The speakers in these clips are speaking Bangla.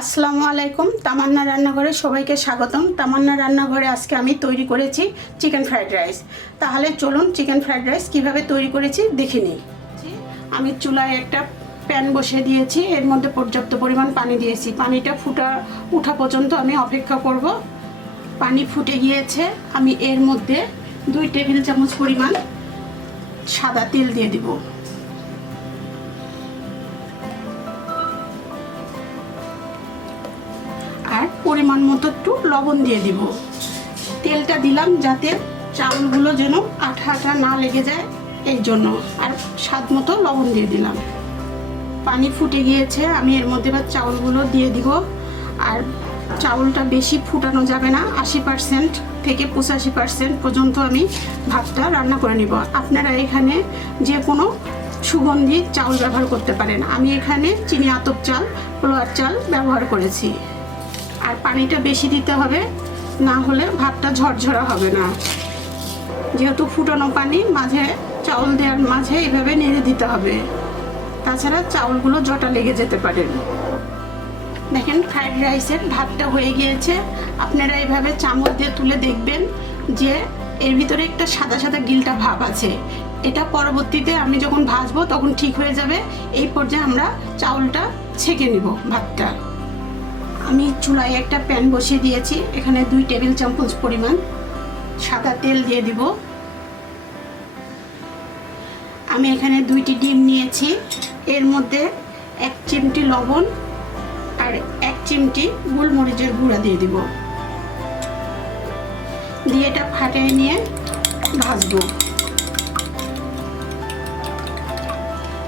আসসালামু আলাইকুম। তামান্না রান্নাঘরে সবাইকে স্বাগতম। তামান্না রান্নাঘরে আজকে আমি তৈরি করেছি চিকেন ফ্রাইড রাইস। তাহলে চলুন চিকেন ফ্রাইড রাইস কীভাবে তৈরি করেছি দেখে নিই। আমি চুলায় একটা প্যান বসিয়ে দিয়েছি, এর মধ্যে পর্যাপ্ত পরিমাণ পানি দিয়েছি। পানিটা উঠা পর্যন্ত আমি অপেক্ষা করব। পানি ফুটে গিয়েছে, আমি এর মধ্যে 2 টেবিল চামচ পরিমাণ সাদা তেল দিয়ে দিব। আর পরিমাণ মতো একটু লবণ দিয়ে দিব। তেলটা দিলাম যাতে চাউলগুলো যেন আঠা আঠা না লেগে যায়, এই জন্য। আর স্বাদ মতো লবণ দিয়ে দিলাম। পানি ফুটে গিয়েছে, আমি এর মধ্যে এবার চাউলগুলো দিয়ে দিব। আর চাউলটা বেশি ফুটানো যাবে না, 80% থেকে 85% পর্যন্ত আমি ভাতটা রান্না করে নিব। আপনারা এখানে যে কোনো সুগন্ধি চাউল ব্যবহার করতে পারেন। আমি এখানে চিনি আতপ চাল, পোলার চাল ব্যবহার করেছি। আর পানিটা বেশি দিতে হবে, না হলে ভাতটা ঝরঝরা হবে না। যেহেতু ফুটানো পানি, মাঝে চাউল দেওয়ার মাঝে এভাবে নেড়ে দিতে হবে, তাছাড়া চাউলগুলো জটা লেগে যেতে পারে। দেখেন ফ্রাইড রাইসের ভাতটা হয়ে গিয়েছে। আপনারা এইভাবে চামচ দিয়ে তুলে দেখবেন যে এর ভিতরে একটা সাদা সাদা গিলটা ভাব আছে। এটা পরবর্তীতে আমি যখন ভাজবো তখন ঠিক হয়ে যাবে। এই পর্যায়ে আমরা চাউলটা ছেঁকে নিব। ভাতটা আমি চুলায় একটা প্যান বসিয়ে দিয়েছি, এখানে 2 টেবিল চামচ পরিমাণ সাদা তেল দিয়ে দিব। আমি এখানে 2টি ডিম নিয়েছি, এর মধ্যে 1 চিমটি লবণ আর 1 চিমটি গোলমরিচের গুঁড়া দিয়ে দিব। দিয়ে এটা ফাটিয়ে নিয়ে ভাজবো।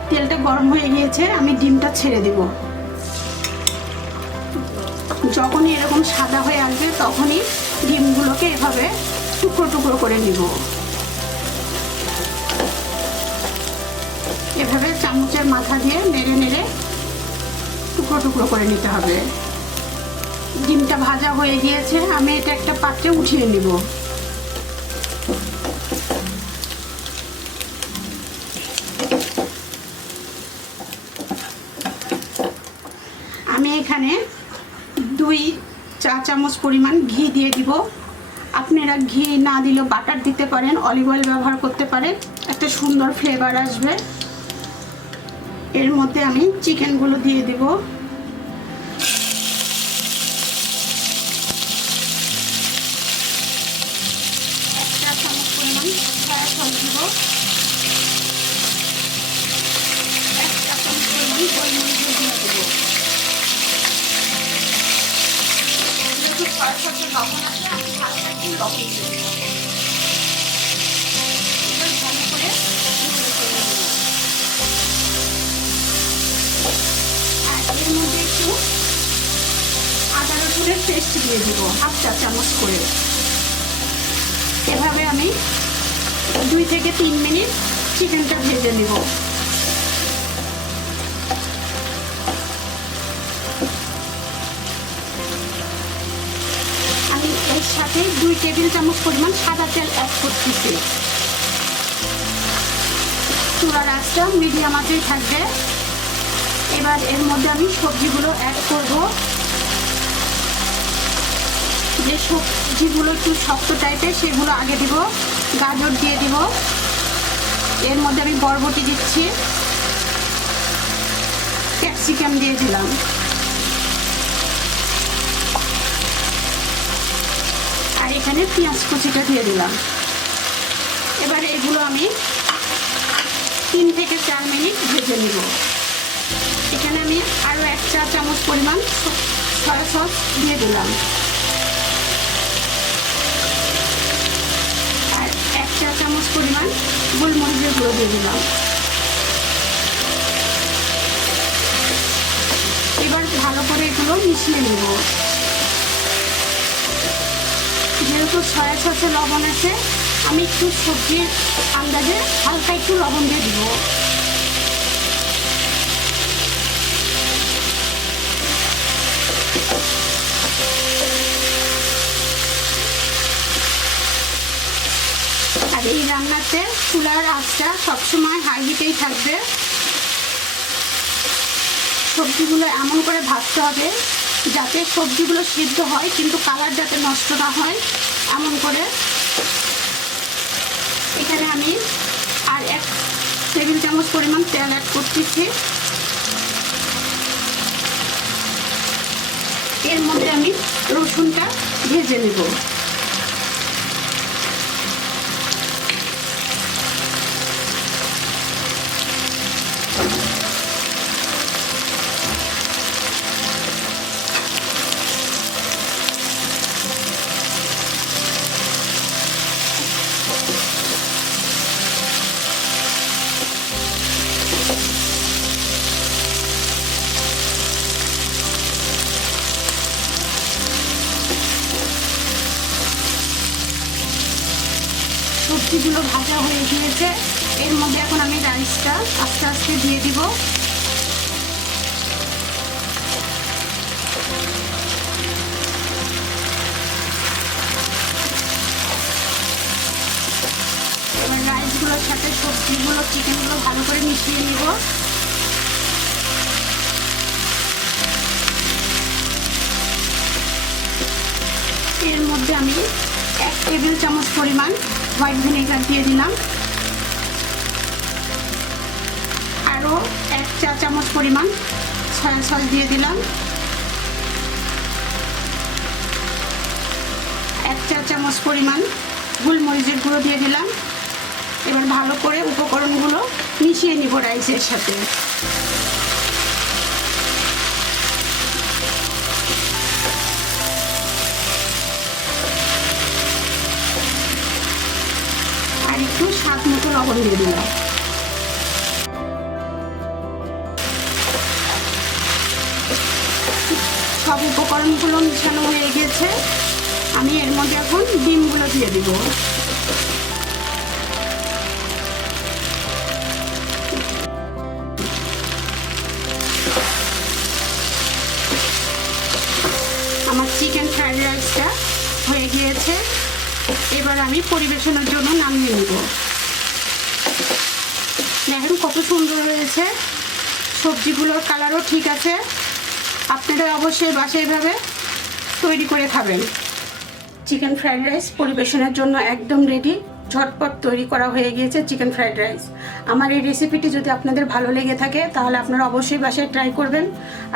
তেলটা গরম হয়ে গিয়েছে, আমি ডিমটা ছেড়ে দিব। যখনই এরকম সাদা হয়ে আসবে তখনই ডিমগুলোকে এভাবে টুকরো টুকরো করে নিব। এভাবে চামচের মাথা দিয়ে নেড়ে নেড়ে টুকরো টুকরো করে নিতে হবে। ডিমটা ভাজা হয়ে গিয়েছে, আমি এটা একটা পাত্রে উঠিয়ে নিব। আমি এখানে 2 চা চামচ পরিমাণ ঘি দিয়ে দিব। আপনারা ঘি না দিলেও বাটার দিতে পারেন, অলিভ অয়েল ব্যবহার করতে পারেন, একটা সুন্দর ফ্লেভার আসবে। এর মধ্যে আমি চিকেনগুলো দিয়ে দিব। একটা চামচ পরিমাণ সয়া সস দিব। 1 চা চামচ পরিমাণ গোলমরিচের গুঁড়া দেবো। যেহেতু সয়া সসের লবণ আছে, আমি হালকা একটু লবণ দিয়ে দেবো। এবার ভালো করে এর মধ্যে একটু আদা রসুনের পেস্ট দিয়ে দিব, 1/2 চা চামচ করে। এভাবে আমি 2 থেকে 3 মিনিট চিকেনটা ভেজে নেব। আমি এর সাথে 2 টেবিল চামচ পরিমাণ সাদা তেল অ্যাড করতেছি। চুলার আঁচটা মিডিয়াম আঁচেই থাকবে। এবার এর মধ্যে আমি সবজিগুলো অ্যাড করব। যে সবজিগুলো একটু শক্ত টাইপের সেগুলো আগে দিব। গাজর দিয়ে দিব, এর মধ্যে আমি বরবটি দিচ্ছি, ক্যাপসিকাম দিয়ে দিলাম। আর এখানে পেঁয়াজ কুচিটা দিয়ে দিলাম। এবার এগুলো আমি 3 থেকে 4 মিনিট ভেজে নিব। এখানে আমি আরও 1 চা চামচ পরিমাণ সয়া সস দিয়ে দিলাম। আর 1 চা চামচ পরিমাণ গোলমরিচের গুঁড়ো দিয়ে দিলাম। এবার ভালো করে এগুলো মিশিয়ে নেব। যেহেতু সয়া সসে লবণ আছে, আমি একটু সবজির আন্দাজে হালকা একটু লবণ দিয়ে দিব। আর এই রান্নাতে চুলার আঁচটা সবসময় হাই হিটেই থাকবে। সবজিগুলো এমন করে ভাজতে হবে যাতে সবজিগুলো সিদ্ধ হয় কিন্তু কালার যাতে নষ্ট না হয় এমন করে। এখানে আমি আর 1 টেবিল চামচ পরিমাণ তেল অ্যাড করতেছি। এর মধ্যে আমি রসুনটা ভেজে নেব। সবজিগুলো ভাজা হয়ে গিয়েছে। এর মধ্যে এখন আমি রাইসটা আস্তে আস্তে দিয়ে দিব। এবার রাইসগুলোর সাথে সবজিগুলো চিকেনগুলো ভালো করে মিশিয়ে নিব। এর মধ্যে আমি 1 টেবিল চামচ পরিমাণ হোয়াইট ভিনেগার দিয়ে দিলাম। আরও 1 চা চামচ পরিমাণ সয়া সস দিয়ে দিলাম। 1 চা চামচ পরিমাণ গোলমরিচের গুঁড়ো দিয়ে দিলাম। এবার ভালো করে উপকরণগুলো মিশিয়ে নিব রাইসের সাথে। আর একটু স্বাদ মতো লবণ দিয়ে দিলাম। সব উপকরণগুলো মিশানো হয়ে গেছে। আমি এর মধ্যে এখন ডিমগুলো দিয়ে দিব। আমার চিকেন ফ্রাইড রাইসটা হয়ে গিয়েছে। এবার আমি পরিবেশনের জন্য নামিয়ে নেব। দেখেন কত সুন্দর হয়েছে, সবজিগুলোর কালারও ঠিক আছে। আপনারা অবশ্যই বাসায় এভাবে তৈরি করে খাবেন। চিকেন ফ্রাইড রাইস পরিবেশনের জন্য একদম রেডি। ঝটপট তৈরি করা হয়ে গিয়েছে চিকেন ফ্রাইড রাইস। আমার এই রেসিপিটি যদি আপনাদের ভালো লেগে থাকে তাহলে আপনারা অবশ্যই বাসায় ট্রাই করবেন।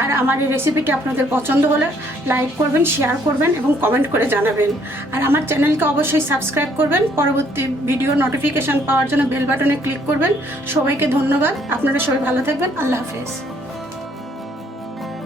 আর আমার এই রেসিপিটি আপনাদের পছন্দ হলে লাইক করবেন, শেয়ার করবেন এবং কমেন্ট করে জানাবেন। আর আমার চ্যানেলকে অবশ্যই সাবস্ক্রাইব করবেন। পরবর্তী ভিডিও নোটিফিকেশান পাওয়ার জন্য বেল বাটনে ক্লিক করবেন। সবাইকে ধন্যবাদ। আপনারা সবাই ভালো থাকবেন। আল্লাহ হাফেজ।